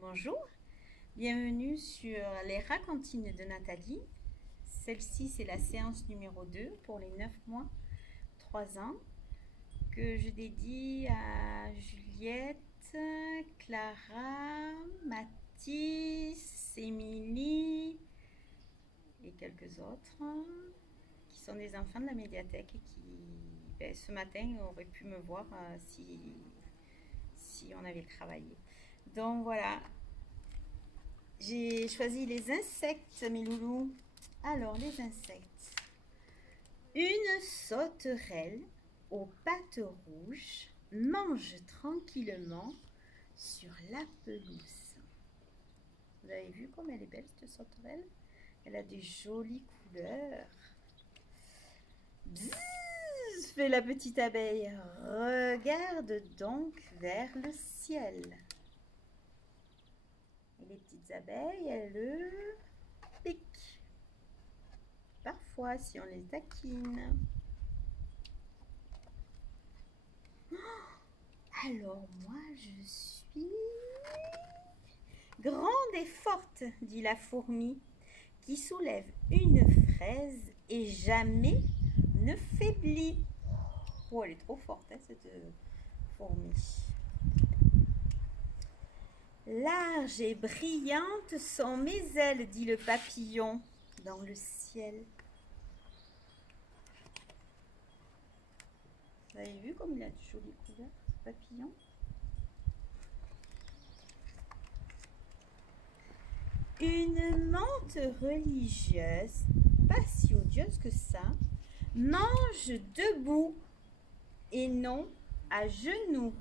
Bonjour, bienvenue sur les racontines de Nathalie. Celle-ci, c'est la séance numéro 2 pour les 9 mois, 3 ans, que je dédie à Juliette, Clara, Mathis, Émilie et quelques autres qui sont des enfants de la médiathèque et qui, ce matin, auraient pu me voir si on avait travaillé. Donc voilà, j'ai choisi les insectes, mes loulous. Alors, les insectes. Une sauterelle aux pattes rouges mange tranquillement sur la pelouse. Vous avez vu comme elle est belle, cette sauterelle? Elle a des jolies couleurs. Bzzz, fait la petite abeille. Regarde donc vers le ciel. Et les petites abeilles, elles piquent. Parfois, si on les taquine. Alors moi, je suis grande et forte, dit la fourmi, qui soulève une fraise et jamais ne faiblit. Oh, elle est trop forte, hein, cette fourmi. Larges et brillantes sont mes ailes, dit le papillon dans le ciel. Vous avez vu comme il a de jolies couleurs, ce papillon? Une menthe religieuse, pas si odieuse que ça, mange debout et non à genoux.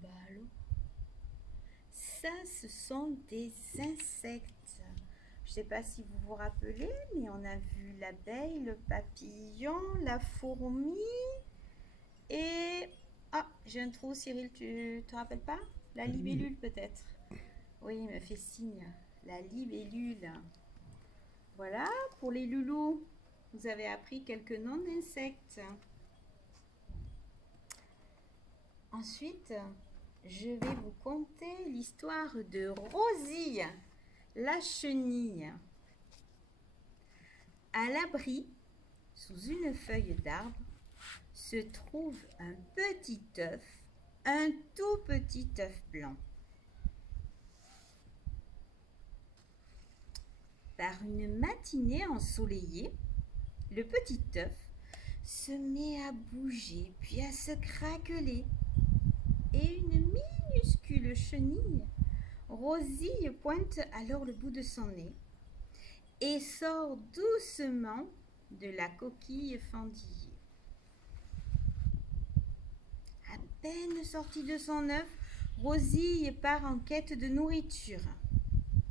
Bah alors, ça, ce sont des insectes. Je ne sais pas si vous vous rappelez, mais on a vu l'abeille, le papillon, la fourmi et... Ah, j'ai un trou, Cyril, tu te rappelles pas? La libellule peut-être. Oui, il me fait signe. La libellule. Voilà, pour les loulous, vous avez appris quelques noms d'insectes. Ensuite, je vais vous conter l'histoire de Rosie, la chenille. À l'abri, sous une feuille d'arbre, se trouve un petit œuf, un tout petit œuf blanc. Par une matinée ensoleillée, le petit œuf se met à bouger puis à se craqueler. Et une minuscule chenille, Rosie, pointe alors le bout de son nez et sort doucement de la coquille fendillée. À peine sortie de son œuf, Rosie part en quête de nourriture.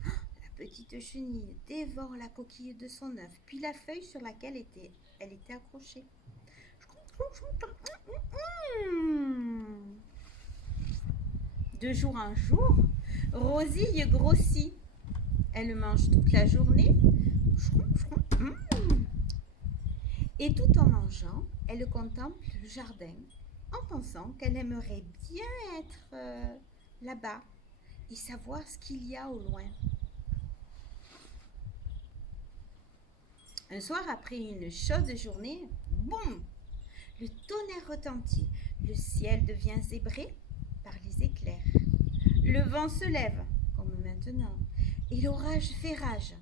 La petite chenille dévore la coquille de son œuf, puis la feuille sur laquelle elle était accrochée. De jour en jour, Rosie grossit. Elle mange toute la journée. Et tout en mangeant, elle contemple le jardin en pensant qu'elle aimerait bien être là-bas et savoir ce qu'il y a au loin. Un soir, après une chaude journée, boum! Le tonnerre retentit. Le ciel devient zébré par les éclairs. Le vent se lève, comme maintenant, et l'orage fait rage.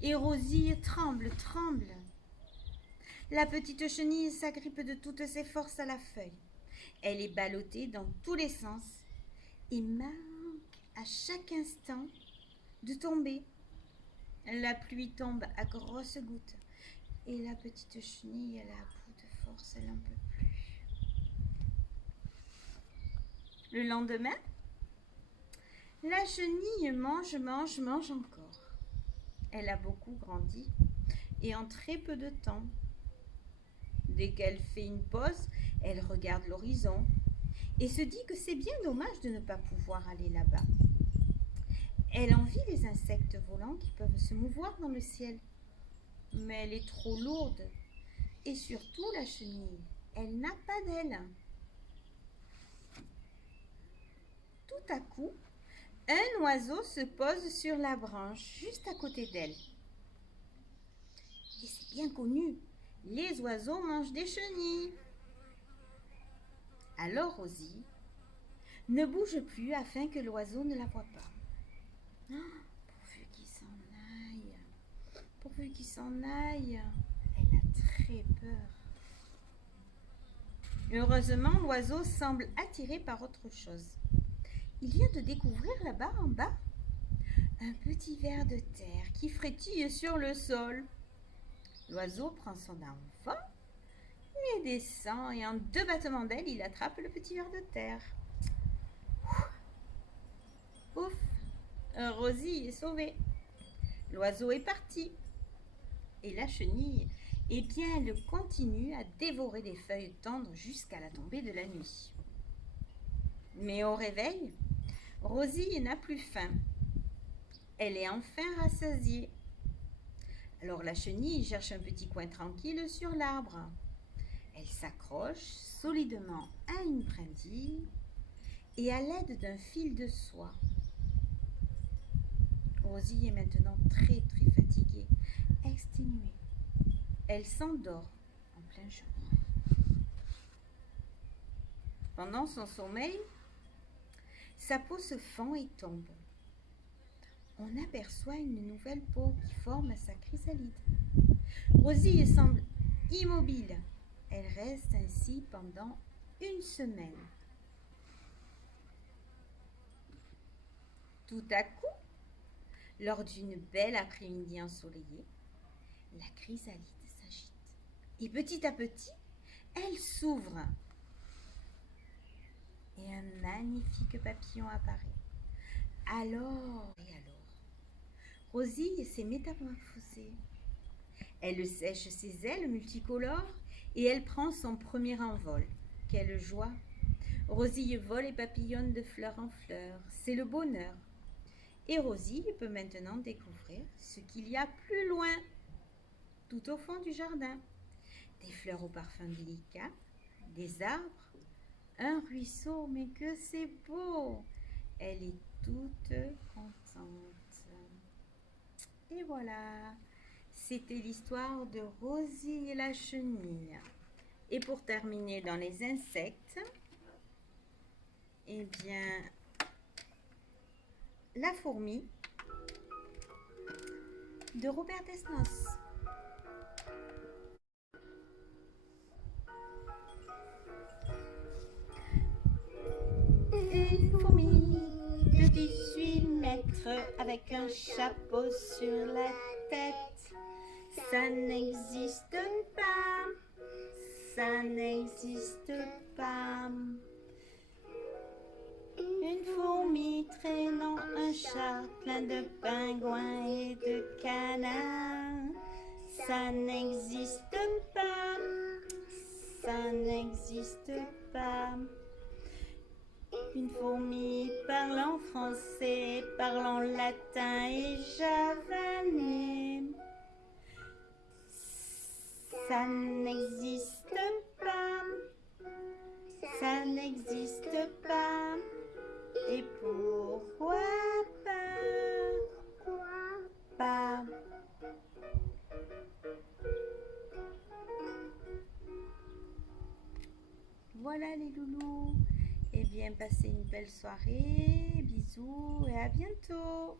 Et Rosie tremble. La petite chenille s'agrippe de toutes ses forces à la feuille. Elle est ballottée dans tous les sens et manque à chaque instant de tomber. La pluie tombe à grosses gouttes et la petite chenille, elle est à bout de force, elle n'en peut plus. Le lendemain, la chenille mange encore. Elle a beaucoup grandi et en très peu de temps. Dès qu'elle fait une pause, elle regarde l'horizon et se dit que c'est bien dommage de ne pas pouvoir aller là-bas. Elle envie les insectes volants qui peuvent se mouvoir dans le ciel. Mais elle est trop lourde. Et surtout, la chenille, elle n'a pas d'ailes. Tout à coup, un oiseau se pose sur la branche juste à côté d'elle. Et c'est bien connu, les oiseaux mangent des chenilles. Alors Rosie ne bouge plus afin que l'oiseau ne la voie pas. Pourvu qu'il s'en aille, pourvu qu'il s'en aille. Elle a très peur. Heureusement, l'oiseau semble attiré par autre chose. Il vient de découvrir là-bas en bas un petit ver de terre qui frétille sur le sol. L'oiseau prend son envol et descend, et en 2 battements d'ailes, il attrape le petit ver de terre. Ouf, Rosie est sauvée. L'oiseau est parti. Et la chenille, eh bien, elle continue à dévorer des feuilles tendres jusqu'à la tombée de la nuit. Mais au réveil, Rosie n'a plus faim. Elle est enfin rassasiée. Alors la chenille cherche un petit coin tranquille sur l'arbre. Elle s'accroche solidement à une brindille et à l'aide d'un fil de soie. Rosie est maintenant très fatiguée, exténuée. Elle s'endort en plein jour. Pendant son sommeil, sa peau se fend et tombe. On aperçoit une nouvelle peau qui forme sa chrysalide. Rosie semble immobile. Elle reste ainsi pendant 1 semaine. Tout à coup, lors d'une belle après-midi ensoleillée, la chrysalide s'agite. Et petit à petit, elle s'ouvre. Et un magnifique papillon apparaît. Alors, Rosie s'est métamorphosée. Elle sèche ses ailes multicolores et elle prend son premier envol. Quelle joie! Rosie vole et papillonne de fleur en fleur. C'est le bonheur. Et Rosie peut maintenant découvrir ce qu'il y a plus loin, tout au fond du jardin. Des fleurs au parfum délicat, des arbres, un ruisseau, mais que c'est beau! Elle est toute contente. Et voilà, c'était l'histoire de Rosie et la chenille. Et pour terminer dans les insectes, eh bien, la fourmi de Robert Desnos. Une fourmi de 18 mètres avec un chapeau sur la tête. Ça n'existe pas, ça n'existe pas. Une fourmi traînant un char plein de pingouins et de canards. Ça n'existe pas, ça n'existe pas. Une fourmi parlant français, parlant latin et javanais. Ça n'existe pas, ça n'existe pas. Et pourquoi pas? Voilà les loulous. Eh bien, passez une belle soirée. Bisous et à bientôt.